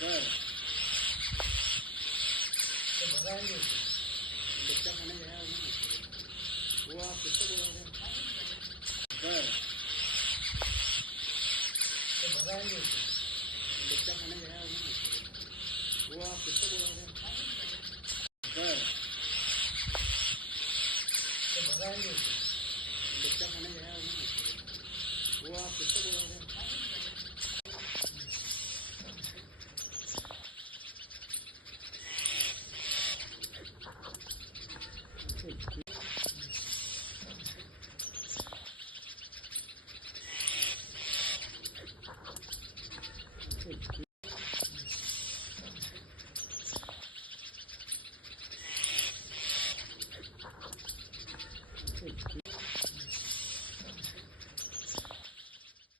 बर तो भगाएंगे उसे बच्चा खाने गया वो आप किसको बोल रहे हैं? बर तो भगाएंगे उसे बच्चा खाने गया वो आप किसको बोल रहे हैं? बर तो भगाएंगे उसे बच्चा खाने गया वो आप किसको बोल रहे हैं?